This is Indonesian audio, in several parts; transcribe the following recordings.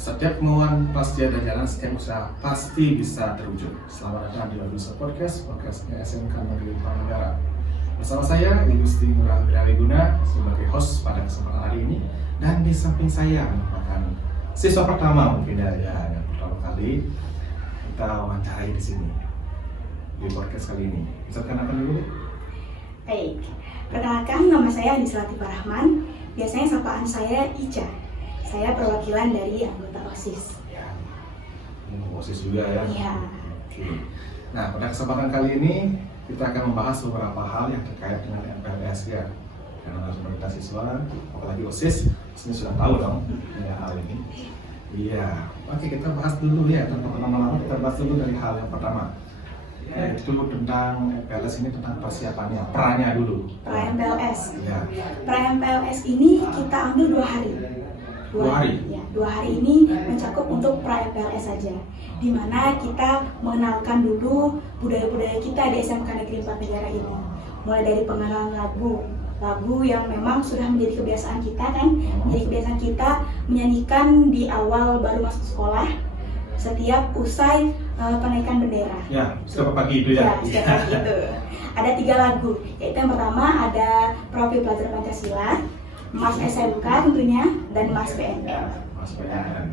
Setiap kemauan pasti ada jalan, setiap usaha pasti bisa terwujud. Selamat datang di Babinsa podcastnya SMK Negeri Pangandaran. Bersama saya, Igusti Ngurah Wiraguna, sebagai host pada kesempatan hari ini. Dan di samping saya merupakan siswa pertama mungkin yang pertama kali kita wawancarai di sini di podcast kali ini. Bisa kenalkan dulu? Baik, perkenalkan nama saya Anissa Latifah Rahman. Biasanya sapaan saya Ica. Saya perwakilan dari anggota OSIS. Ya, OSIS juga ya? Iya. Oke. Nah, pada kesempatan kali ini kita akan membahas beberapa hal yang terkait dengan MPLS ya. Karena kita siswa, apalagi OSIS, ini sudah tahu dong ya, hal ini. Iya, oke kita bahas dulu ya, tanpa lama-lama kita bahas dulu dari hal yang pertama. Yaitu tentang MPLS ini, tentang persiapannya, perannya dulu. Pra-MPLS. Ya. Pra-MPLS ini kita ambil 2 hari. 2 hari? Ya, 2 hari ini mencakup untuk pra-MPLS saja. Di mana kita mengenalkan dulu budaya-budaya kita di SMK Negeri 4 Negara ini. Mulai dari pengenalan lagu yang memang sudah menjadi kebiasaan kita kan, menjadi kebiasaan kita menyanyikan di awal baru masuk sekolah setiap usai penaikan bendera. Ya, setiap pagi itu ya? Ya, setiap pagi itu. Ada 3 lagu, yaitu yang pertama ada Profil Pelajar Pancasila, Mars SMK tentunya, dan Mars PNM. Mas PNM.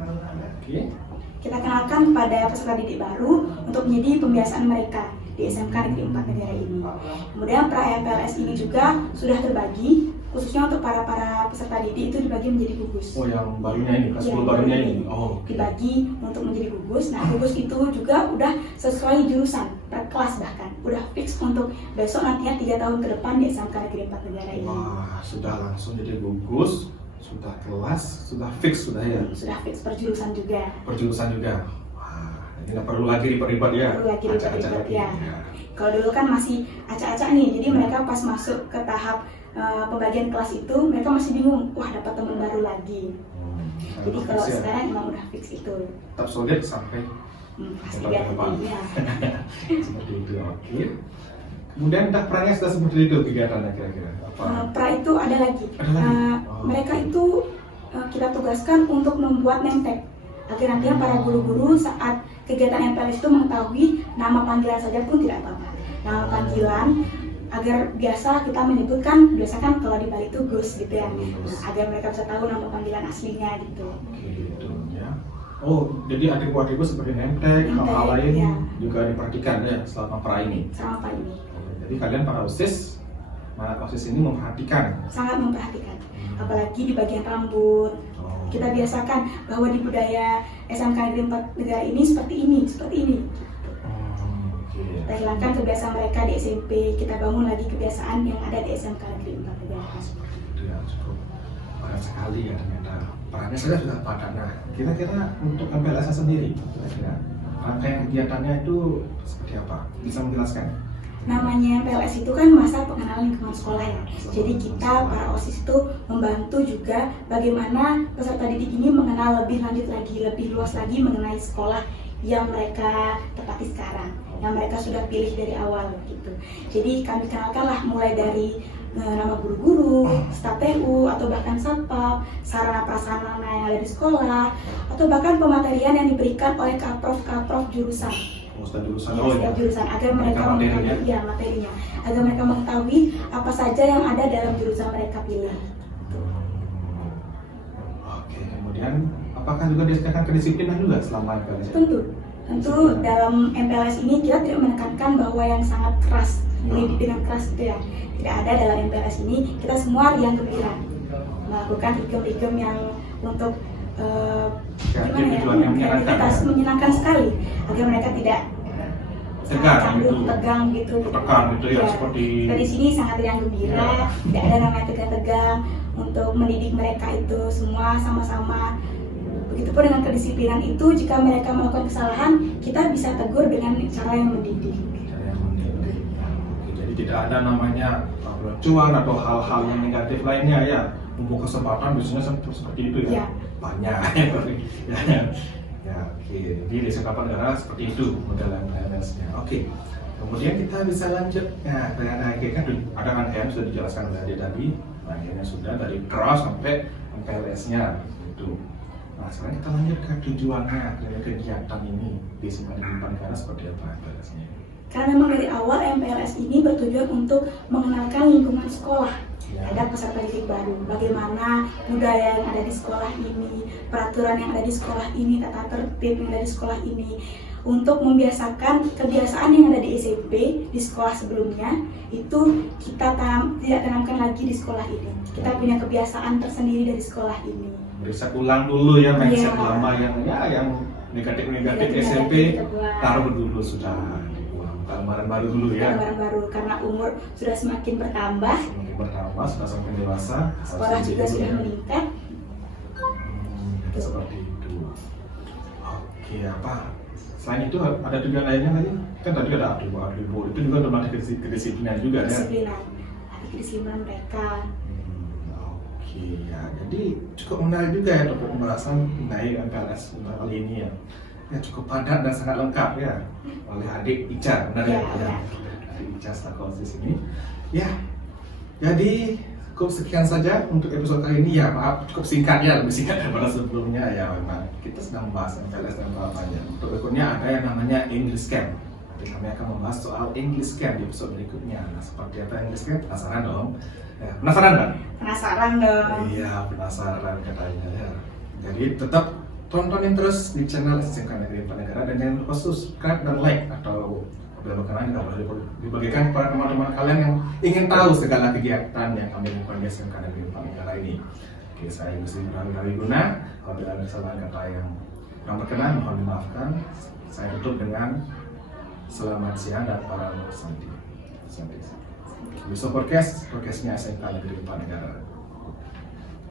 Oke. Kita kenalkan kepada peserta didik baru untuk menjadi pembiasaan mereka di SMK Negeri 4 Negara ini. Kemudian pra-MPLS ini juga sudah terbagi, khususnya untuk para peserta didik itu dibagi menjadi gugus. Oh, yang barunya ini, kelas Ya, 10 barunya ini. Oh, oke. Dibagi untuk menjadi gugus. Nah, gugus itu juga udah sesuai jurusan, per kelas bahkan. Udah fix untuk besok nantinya 3 tahun ke depan di SMK Negeri 4 Negara ini. Wah, sudah langsung jadi gugus, sudah kelas, sudah fix sudah ya. Sudah fix per jurusan juga. Perjurusan juga. Wah, ini nggak perlu lagi ribet-ribet ya. Perlu lagi Acak-acak ribet-ribet, lagi. ya. Kalau dulu kan masih acak-acak nih, jadi mereka pas masuk ke tahap pembagian kelas itu, mereka masih bingung, wah dapat teman baru lagi. Jadi kalau Fix ya. sekarang emang udah fix itu. Tetap solid sampai Pasti Tetap ya, depan. ya. seperti itu. Oke. Kemudian perannya sudah seperti itu kegiatannya kira-kira. Apa? Pra itu ada lagi. Ada lagi? Oh. Mereka itu kita tugaskan untuk membuat name tag agar nantinya para guru-guru saat kegiatan MPLS itu mengetahui nama panggilan saja pun tidak apa-apa. Nama panggilan agar biasa kita menyebutkan, biasakan kalau di Bali itu Gus gitu ya. Nah, agar mereka bisa tahu nama panggilan aslinya gitu. Oke, gitu ya. Oh, jadi atribut-atribut seperti name tag, Name hal-hal tag, lain ya. juga diperhatikan ya selama pra ini. Sama Pak ini. Jadi kalian para OSIS, OSIS ini memperhatikan. Sangat memperhatikan. Apalagi di bagian rambut. Oh. Kita biasakan bahwa di budaya SMK Negeri 4 Negara ini seperti ini, seperti ini. Oke. Kita hilangkan kebiasaan mereka di SMP, kita bangun lagi kebiasaan yang ada di SMK Negeri 4 Negara. Seperti itu ya, cukup padat sekali ya ternyata. Perannya saja sudah padat. Nah, kira-kira untuk MPLS sendiri, kira-kira rangkaian kegiatannya itu seperti apa? Bisa menjelaskan? Namanya PLS itu kan masa pengenalan lingkungan sekolah ya. Jadi kita para OSIS itu membantu juga bagaimana peserta didik ini mengenal lebih lanjut lagi, lebih luas lagi mengenai sekolah yang mereka tepati sekarang, yang mereka sudah pilih dari awal gitu. Jadi kami kenalkanlah mulai dari nama guru-guru, staf TU, atau bahkan satpam, sarana prasarana yang ada di sekolah, atau bahkan pematerian yang diberikan oleh kaprov jurusan. Ustaz jurusan, Ya, oh setiap ya. jurusan agar mereka materinya. mengetahui ya, materinya, agar mereka mengetahui apa saja yang ada dalam jurusan mereka pilih. Oke, kemudian apakah juga disediakan kedisiplinan juga selama MPLS? Tentu dalam MPLS ini kita tidak menekankan bahwa yang sangat keras, mendidik dengan keras itu ya. Tidak ada dalam MPLS ini. Kita semua riang gembira melakukan rigem-rigem yang untuk kreativitas menyenangkan sekali agar mereka tidak tegang canggung, gitu. tegang gitu. Tegang gitu ya, seperti Kita di sini sangat riang gembira, tidak ada namanya tegang-tegang untuk mendidik mereka itu semua sama-sama. Begitupun dengan kedisiplinan itu, jika mereka melakukan kesalahan, kita bisa tegur dengan cara yang mendidik. Jadi tidak ada namanya cuan atau hal-hal yang negatif lainnya ya. Untuk kesempatan biasanya seperti itu ya. Ya. Banyak. Ya, oke. Jadi di SMK Negara seperti itu model MPLS-nya. Oke. Kemudian kita bisa lanjut. Nah, dengan kan ada rangkaian sudah dijelaskan oleh dia tadi. Rangkaiannya sudah dari keras sampai MPLS-nya itu. Nah, sekarang kita lanjut ke tujuannya dari kegiatan ini di SMK Negeri Panegara seperti apa MPLS-nya? Karena memang dari awal MPLS ini bertujuan untuk mengenalkan lingkungan sekolah terhadap peserta didik baru. Bagaimana budaya yang ada di sekolah ini, peraturan yang ada di sekolah ini, tata tertib yang ada di sekolah ini, untuk membiasakan kebiasaan yang ada di SMP, di sekolah sebelumnya, itu kita tidak tanamkan lagi di sekolah ini. Kita punya kebiasaan tersendiri dari sekolah ini. Riset ulang dulu ya mindset Iya. lama yang negatif SMP taruh dulu sudah dibuang. Gambaran baru dulu ya. Gambaran baru karena umur sudah semakin bertambah, Semakin bertambah, sudah semakin dewasa. sekolah juga sudah meningkat. Seperti itu. Oke, apa? Selain itu ada tujuan lainnya tadi? Kan tadi ada atribut, itu juga termasuk kedisiplinan juga ya. Kedisiplinan, kedisiplinan mereka. Oke ya, jadi cukup menarik juga ya untuk pembahasan mengenai MPLS kali ini ya. Ya cukup padat dan sangat lengkap ya oleh adik Ica, benar ya? Ya. Adik Ica Stakosis di sini. Ya, jadi cukup sekian saja untuk episode kali ini ya. Maaf cukup singkat ya, lebih singkat daripada sebelumnya ya. Memang kita sedang membahas MPLS dan apa-apanya. Untuk berikutnya ada yang namanya English Camp. Nanti kami akan membahas soal English Camp di episode berikutnya. Nah, seperti apa English Camp? Penasaran dong? Ya, penasaran kan? Penasaran dong. Iya, penasaran katanya ya. Jadi tetap tontonin terus di channel SMK Negeri Panegara dan jangan lupa subscribe dan like atau bel berkenan juga boleh dibagikan kepada teman-teman kalian yang ingin tahu segala kegiatan yang kami lakukan di SMK Negeri Panegara ini. Oke, saya Gusti Rawi Guna. Apabila ada kesalahan kata yang kurang berkenan, mohon dimaafkan. Saya tutup dengan selamat siang dan para Santi. Bisa podcastnya SMK Negeri Panegara.